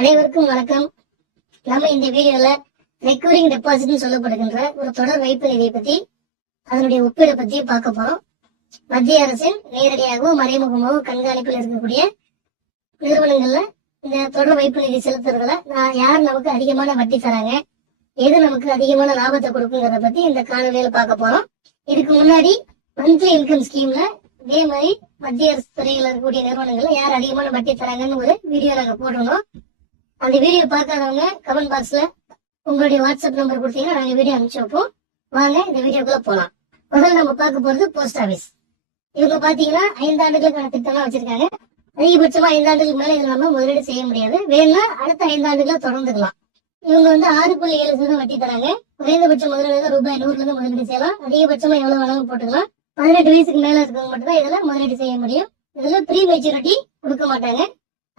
அனைவருக்கும் வணக்கம். நம்ம இந்த வீடியோல ரெக்கவரிங் டெபாசிட் சொல்லப்படுகின்ற ஒரு தொடர் வைப்பு நிதியை பத்தி அதனுடைய ஒப்பீடை பத்தி பார்க்க போறோம். மத்திய அரசின் நேரடியாகவோ மறைமுகமாகவோ கண்காணிப்பில் இருக்கக்கூடிய நிறுவனங்கள்ல இந்த தொடர் வைப்பு நிதி செலுத்துறதுல யார் நமக்கு அதிகமான வட்டி தராங்க, எது நமக்கு அதிகமான லாபத்தை கொடுக்குங்கிறத பத்தி இந்த காணொலியில பார்க்க போறோம். இதுக்கு முன்னாடி மந்த்லி இன்கம் ஸ்கீம்ல இதே மாதிரி மத்திய அரசு துறையில் இருக்கக்கூடிய நிறுவனங்கள்ல யார் அதிகமான வட்டி தராங்கன்னு ஒரு வீடியோ நாங்க போடணும். அந்த வீடியோ பார்க்காதவங்க கமெண்ட் பாக்ஸ்ல உங்களுடைய வாட்ஸ்அப் நம்பர் கொடுத்தீங்கன்னா நாங்க வீடியோ அனுப்பிச்சு வைப்போம். வாங்க இந்த வீடியோக்குள்ள போலாம். முதல்ல நம்ம பார்க்க போறது போஸ்ட் ஆபீஸ். இவங்க பாத்தீங்கன்னா 5 ஆண்டுகளுக்கான திட்டம்லாம் வச்சிருக்காங்க. அதிகபட்சமா 5 ஆண்டுகளுக்கு மேல இதுல நம்ம முதலீடு செய்ய முடியாது. வேணும்னா அடுத்த 5 ஆண்டுகளை தொடர்ந்துக்கலாம். இவங்க 6.7% வட்டி தராங்க. குறைந்தபட்ச முதலீடு ரூபாய் 100 முதலீடு செய்யலாம். அதிகபட்சமா எவ்வளவு வேணாலும் போட்டுக்கலாம். 18 வயசுக்கு மேல இருக்கவங்க மட்டும் தான் இதுல முதலீடு செய்ய முடியும். இதுல ப்ரீ மெச்சூரிட்டி கொடுக்க மாட்டாங்க.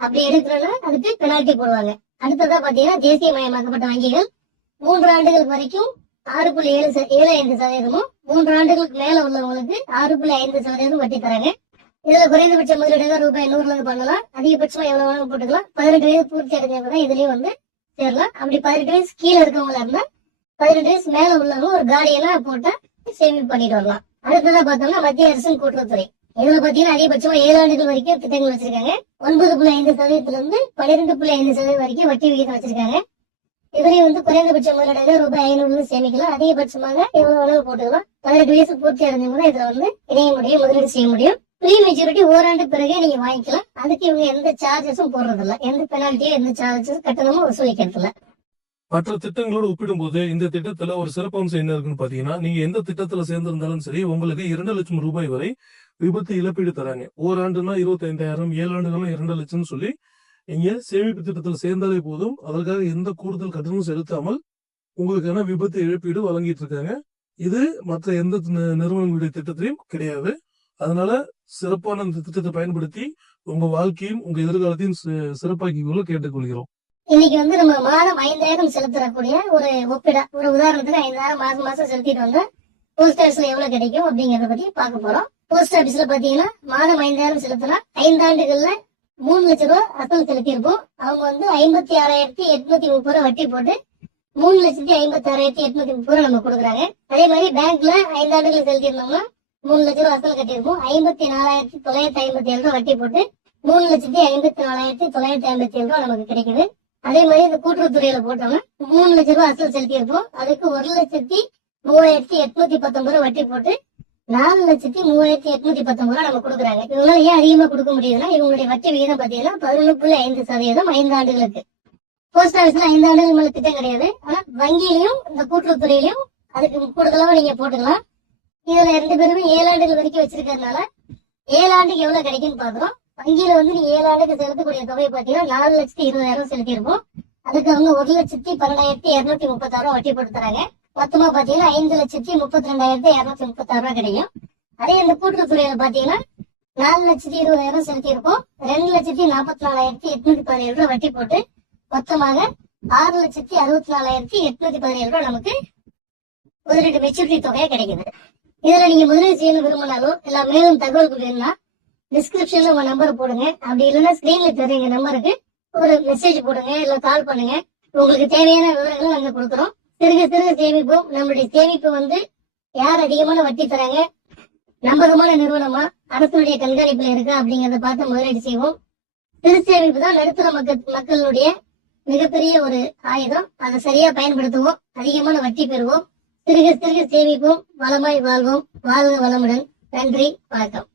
அப்படி எடுக்கிறோம்னா அதுக்கு பெனால்டி போடுவாங்க. அடுத்ததா பாத்தீங்கன்னா தேசியமயமாக்கப்பட்ட வங்கிகள் 3 ஆண்டுகளுக்கு வரைக்கும் 6.75%, 3 ஆண்டுகளுக்கு மேல உள்ளவங்களுக்கு 6.5% வட்டி தராங்க. இதுல குறைந்தபட்ச முதலீடு ரூபாய் 100 பண்ணலாம். அதிகபட்சமா எவ்வளவு வேணாலும் போட்டுக்கலாம். 18 வயசு பூர்த்தி அடைஞ்சவங்க தான் இதுலயும் சேரலாம். அப்படி 18 வயசு கீழே இருக்கவங்களா இருந்தா 18 வயசு மேல உள்ளவங்க ஒரு கார்டியனா போட்டா சேமிப்பு பண்ணிட்டு வரலாம். அடுத்ததா பார்த்தோம்னா மத்திய அரசின் கூட்டுறவுத்துறை. இதுல பாத்தீங்கன்னா அதிகபட்சமா 7 ஆண்டுகள் வரைக்கும் திட்டங்கள் வச்சிருக்காங்க. 9.5% இருந்து 12.5% வரைக்கும் வட்டி விகிதம் வச்சிருக்காங்க. இதுலயும் குறைந்தபட்ச முதலீடு ரூபாய் 500 சேமிக்கலாம். அதிகபட்சமாக எவ்வளவு அளவு போட்டுக்கலாம். 18 வயசு பூர்த்தி அடைஞ்சவங்க இதுல இணைய முடியும், முதலீடு செய்ய முடியும். ப்ரீ மெச்சூரிட்டி ஓராண்டு பிறகே நீங்க வாங்கிக்கலாம். அதுக்கு இவங்க எந்த சார்ஜஸும் போடுறது இல்ல, எந்த பெனால்ட்டியும் எந்த சார்ஜஸ் கட்டணமும் வசூலிக்கிறது இல்ல. மற்ற திட்டங்களோடு ஒப்பிடும்போது இந்த திட்டத்துல ஒரு சிறப்பம்சம் என்ன இருக்குன்னு பாத்தீங்கன்னா, நீங்க எந்த திட்டத்துல சேர்ந்திருந்தாலும் சரி உங்களுக்கு 2 லட்சம் ரூபாய் வரை விபத்து இழப்பீடு தராங்க. ஓராண்டுனா 25,000, 7 ஆண்டுனா 2 லட்சம் சொல்லி நீங்க சேமிப்பு திட்டத்துல சேர்ந்தாலே போதும். அதற்காக எந்த கூடுதல் கட்டணமும் செலுத்தாமல் உங்களுக்கான விபத்து இழப்பீடு வழங்கிட்டு இருக்காங்க. இது மற்ற எந்த நிறுவனங்களுடைய திட்டத்திலையும் கிடையாது. அதனால சிறப்பான இந்த திட்டத்தை பயன்படுத்தி உங்க வாழ்க்கையும் உங்க எதிர்காலத்தையும் சிறப்பாக்கி கொள்ள கேட்டுக்கொள்கிறோம். இன்னைக்கு நம்ம மாதம் 5,000 செலுத்தக்கூடிய ஒரு ஒப்பிடா, ஒரு உதாரணத்துக்கு 5,000 மாசம் செலுத்திட்டு வந்தா போஸ்ட் ஆபீஸ்ல எவ்வளவு கிடைக்கும் அப்படிங்கறத பத்தி பார்க்க போறோம். போஸ்ட் ஆபீஸ்ல பாத்தீங்கன்னா மாதம் 5,000 செலுத்தினா 5 ஆண்டுகள்ல 3 லட்சம் ரூபாய் அசல் செலுத்திருப்போம். அவங்க 56,830 ரூபாய் வட்டி போட்டு 3,56,830 ரூபாய் நம்ம கொடுக்குறாங்க. அதே மாதிரி பேங்க்ல 5 ஆண்டுகள் செலுத்திருந்தோம்னா 3 லட்சம் ரூபாய் அசல் கட்டியிருப்போம். 54,957 ரூபாய் வட்டி போட்டு 3,54,957 ரூபாய் நமக்கு கிடைக்குது. அதே மாதிரி இந்த கூட்டுறவுத்துறையில போட்டோம்னா 3 லட்சம் ரூபாய் அசல் செலுத்தியிருப்போம். அதுக்கு 1,03,819 ரூபாய் வட்டி போட்டு 4,03,819 ரூபாய் நம்ம கொடுக்குறாங்க. இவங்களால ஏன் அதிகமா கொடுக்க முடியுதுன்னா இவங்களுடைய வட்டி விகிதம் பாத்தீங்கன்னா 11.5% 5 ஆண்டுகளுக்கு. போஸ்ட் ஆபீஸ்ல 5 ஆண்டுகள் மேல திட்டம் கிடையாது. ஆனா வங்கியிலையும் இந்த கூட்டுறவுத்துறையிலையும் அதுக்கு கூடுதலாக நீங்க போட்டுக்கலாம். இதுல 2 பேருமே 7 ஆண்டுகள் வரைக்கும் வச்சிருக்கிறதுனால 7 ஆண்டுக்கு எவ்வளவு கிடைக்கும்னு பாக்குறோம். வங்கியில நீங்க 7 ஆண்டுக்கு செலுத்தக்கூடிய தொகையை பாத்தீங்கன்னா 4,20,000 செலுத்தியிருப்போம். அதுக்கு அவங்க 1,12,236 ரூபாய் வட்டி போட்டு தராங்க. மொத்தமா பாத்தீங்கன்னா 5,32,236 ரூபாய் கிடைக்கும். அதே இந்த கூட்டுறவுத்துறையில பாத்தீங்கன்னா 4,20,000 செலுத்தியிருப்போம். 2,44,817 ரூபாய் வட்டி போட்டு மொத்தமாக 6,64,817 ரூபாய் நமக்கு முதலீட்டு மெச்சூரிட்டி தொகையா கிடைக்குது. இதுல நீங்க முதலீடு செய்யணும் விரும்பினாலும் இல்ல மேலும் தகவலுக்கு வேணும்னா டிஸ்கிரிப்ஷன்ல உங்க நம்பர் போடுங்க. அப்படி இல்லைன்னா ஸ்கிரீன்ல தெரியுங்க நம்பருக்கு ஒரு மெசேஜ் போடுங்க, இல்ல கால் பண்ணுங்க. உங்களுக்கு தேவையான விவரங்களை நாங்க கொடுக்குறோம். சிறுக சிறுக சேமிப்போம். நம்மளுடைய சேமிப்பு யார் அதிகமான வட்டி தராங்க, நம்பகமான நிறுவனமா, அரசுடைய கண்காணிப்புல இருக்கா அப்படிங்கறத பார்த்து முதலீடு செய்வோம். சிறு சேமிப்பு தான் நடுத்தர மக்களுடைய மிகப்பெரிய ஒரு ஆயுதம். அதை சரியா பயன்படுத்துவோம், அதிகமான வட்டி பெறுவோம். சிறுக சிறுக சேமிப்போம், வளமாய் வாழ்வோம். வாழ்க வளமுடன். நன்றி, வணக்கம்.